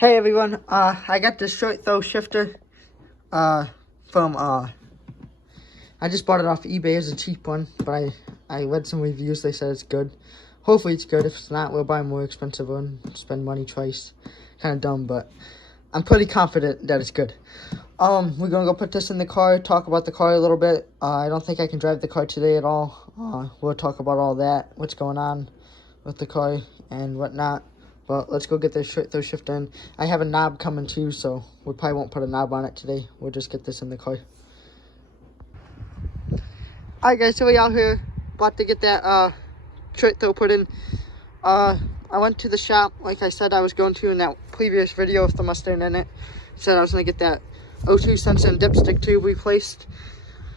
Hey everyone, I got this short throw shifter from I just bought it off eBay as a cheap one, but I read some reviews. They said it's good. Hopefully it's good. If it's not, we'll buy a more expensive one, spend money twice. Kind of dumb, but I'm pretty confident that it's good. We're gonna go put this in the car, talk about the car a little bit. I don't think I can drive the car today at all. We'll talk about all that, what's going on with the car and whatnot. But let's go get this throw shifter in. I have a knob coming too, so we probably won't put a knob on it today. We'll just get this in the car. Alright guys, so we out here, about to get that short throw put in. I went to the shop, like I said I was going to in that previous video with the Mustang in it. Said I was going to get that O2 sensor and dipstick tube replaced.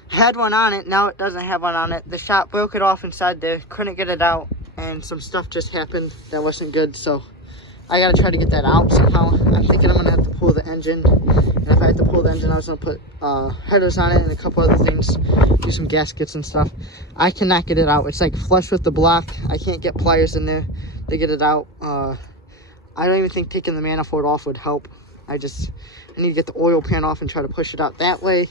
Had one on it, now it doesn't have one on it. The shop broke it off inside there, couldn't get it out, and some stuff just happened that wasn't good, so I gotta try to get that out somehow. I'm thinking I'm gonna have to pull the engine, and if I have to pull the engine, I was gonna put headers on it and a couple other things, do some gaskets and stuff. I cannot get it out. It's like flush with the block. I can't get pliers in there to get it out. I don't even think taking the manifold off would help. I need to get the oil pan off and try to push it out that way.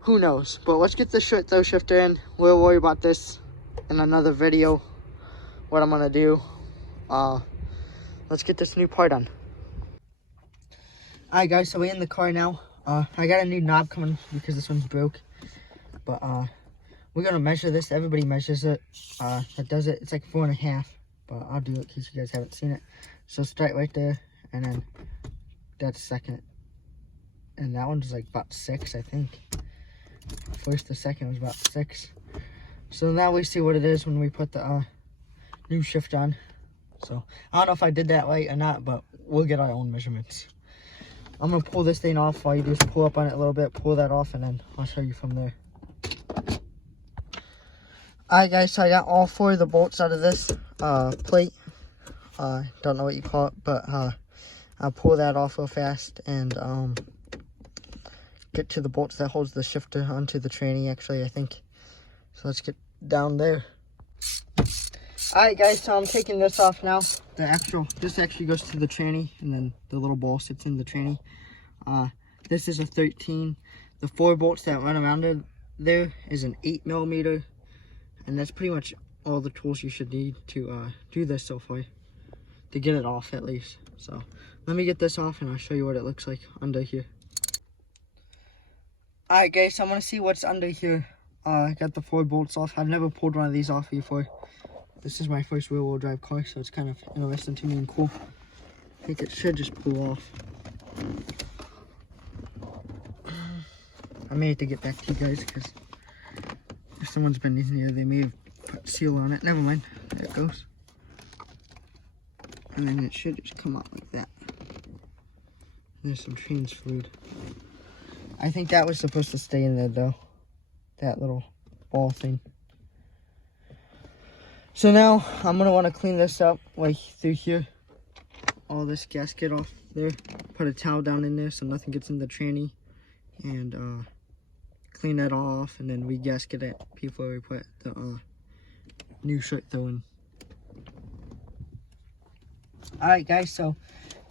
Who knows? But let's get this short throw shifter in. We'll worry about this in another video, what I'm gonna do. Let's get this new part on. Alright guys, so we're in the car now. I got a new knob coming because this one's broke. But we're gonna measure this. Everybody measures it. That does it. It's like 4.5. But I'll do it in case you guys haven't seen it. So start right there, and then that's second. And that one's like about 6, I think. First to second was about 6. So now we see what it is when we put the new shift on. So I don't know if I did that right or not, but we'll get our own measurements. I'm gonna pull this thing off. All you do is pull up on it a little bit, pull that off, and then I'll show you from there. Alright guys, so I got all 4 of the bolts out of this plate. Don't know what you call it, but I'll pull that off real fast and get to the bolts that holds the shifter onto the tranny, actually, I think. So let's get down there. Alright guys, so I'm taking this off now. This actually goes to the tranny, and then the little ball sits in the tranny. This is a 13. The 4 bolts that run around there is an 8mm, and that's pretty much all the tools you should need to do this so far, to get it off at least. So let me get this off and I'll show you what it looks like under here. Alright guys, so I'm gonna see what's under here. I got the 4 bolts off. I've never pulled one of these off before. This is my first rear-wheel drive car, so it's kind of interesting to me and cool. I think it should just pull off. I may have to get back to you guys, because if someone's been in here, they may have put seal on it. Never mind. There it goes. And then it should just come out like that. There's some trans fluid. I think that was supposed to stay in there, though. That little ball thing. So now I'm gonna want to clean this up like through here, all this gasket off there, put a towel down in there so nothing gets in the tranny, and clean that all off, and then re-gasket it before we put the new short throw in. Alright guys, so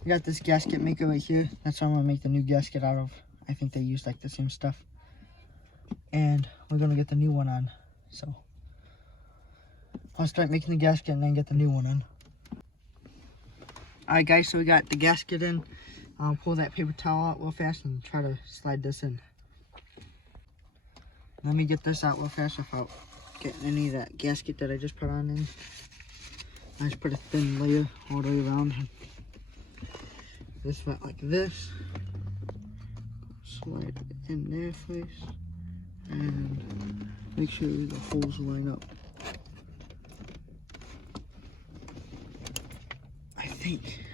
we got this gasket maker right here. That's what I'm gonna make the new gasket out of. I think they use like the same stuff, and we're gonna get the new one on. So I'll start making the gasket and then get the new one on. Alright guys, so we got the gasket in. I'll pull that paper towel out real fast and try to slide this in. Let me get this out real fast without getting any of that gasket that I just put on in. I just put a thin layer all the way around. This went like this. Slide it in there first. And make sure the holes line up. I think.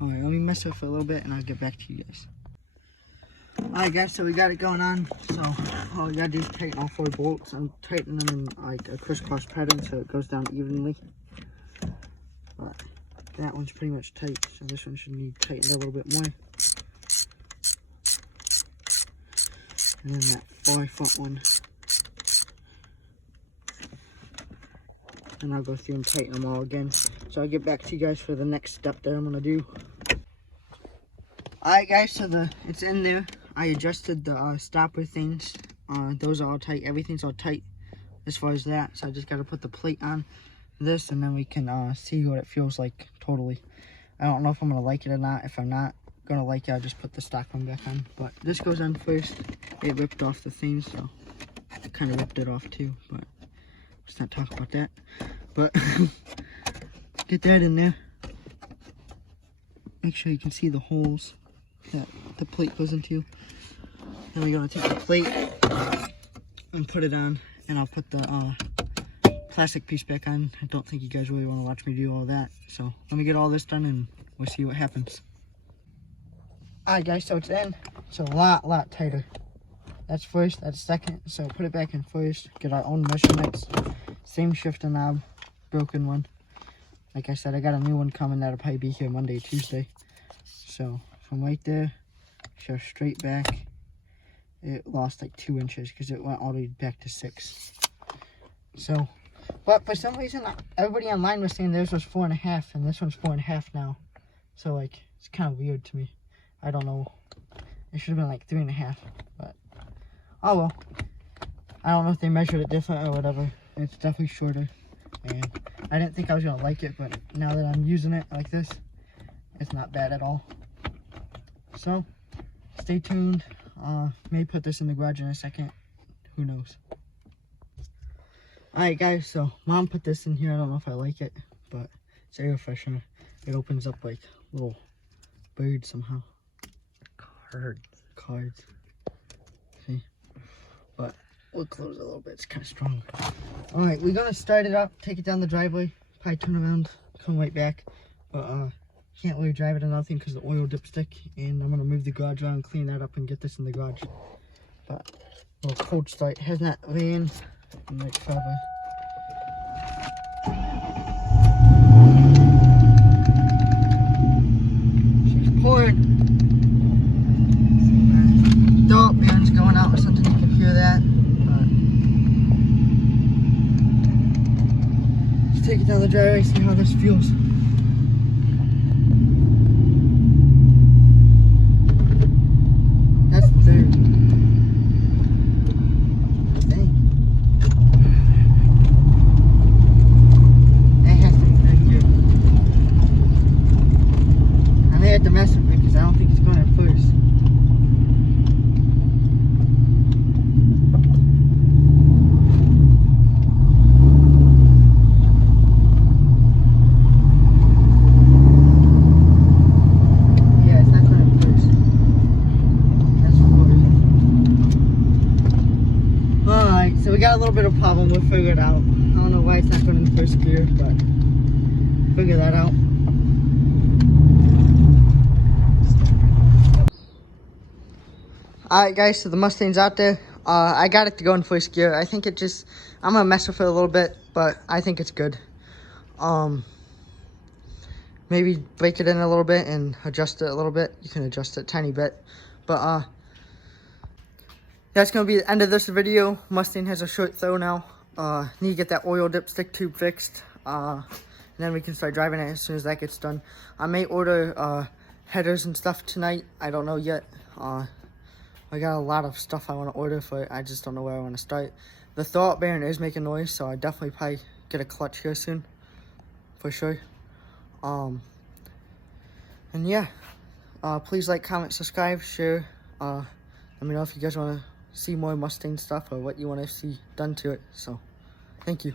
Alright, let me mess with it a little bit and I'll get back to you guys. Alright guys, so we got it going on. So all we gotta do is tighten all 4 bolts. I'm tightening them in like a crisscross pattern so it goes down evenly. But that one's pretty much tight, so this one should need tightened a little bit more. And then that 5-foot one. And I'll go through and tighten them all again. So I'll get back to you guys for the next step that I'm gonna do. Alright guys, so it's in there. I adjusted the stopper things. Those are all tight. Everything's all tight as far as that. So I just got to put the plate on this, and then we can see what it feels like totally. I don't know if I'm going to like it or not. If I'm not going to like it, I'll just put the stock one back on. But this goes on first. It ripped off the thing, so I kind of ripped it off too. But let's not talk about that. But get that in there. Make sure you can see the holes that the plate goes into. Then we're going to take the plate and put it on, and I'll put the plastic piece back on. I don't think you guys really want to watch me do all that, so let me get all this done and we'll see what happens. Alright guys, so it's in. It's a lot tighter. That's first, that's second, so put it back in first, get our own measurements. Same shifter knob, broken one. Like I said, I got a new one coming that'll probably be here Monday, Tuesday. So from right there, show straight back, it lost like 2 inches because it went all the way back to 6. So, but for some reason, everybody online was saying theirs was 4.5 and this one's 4.5 now. So like, it's kind of weird to me. I don't know. It should have been like 3.5, but oh well. I don't know if they measured it different or whatever. It's definitely shorter, and I didn't think I was gonna like it, but now that I'm using it like this, it's not bad at all. So, stay tuned. May put this in the garage in a second. Who knows? Alright guys, so Mom put this in here. I don't know if I like it, but it's air freshener. It opens up like little birds somehow. Cards. See? But we'll close it a little bit. It's kind of strong. Alright, we're gonna start it up, take it down the driveway, probably turn around, come right back. But can't really drive it or nothing because the oil dipstick, and I'm gonna move the garage around, clean that up, and get this in the garage. But a little cold start. Has not rained in like forever. She's pouring. Dog man's going out or something. You can hear that. Let's take it down the driveway, see how this feels. That's the third. Dang. That has to be very good. I may have to mess with it because I don't think it's going at first. So we got a little bit of problem, we'll figure it out. I don't know why it's not going in first gear, but figure that out. Alright guys, so the Mustang's out there. I got it to go in first gear. I think it just, I'm going to mess with it a little bit, but I think it's good. Maybe break it in a little bit and adjust it a little bit. You can adjust it a tiny bit. But that's going to be the end of this video. Mustang has a short throw now. Need to get that oil dipstick tube fixed. And then we can start driving it as soon as that gets done. I may order headers and stuff tonight. I don't know yet. I got a lot of stuff I want to order for it. I just don't know where I want to start. The throw-out bearing is making noise, so I definitely probably get a clutch here soon. For sure. And yeah. Please like, comment, subscribe, share. Let me know if you guys want to see more Mustang stuff or what you want to see done to it. So, thank you.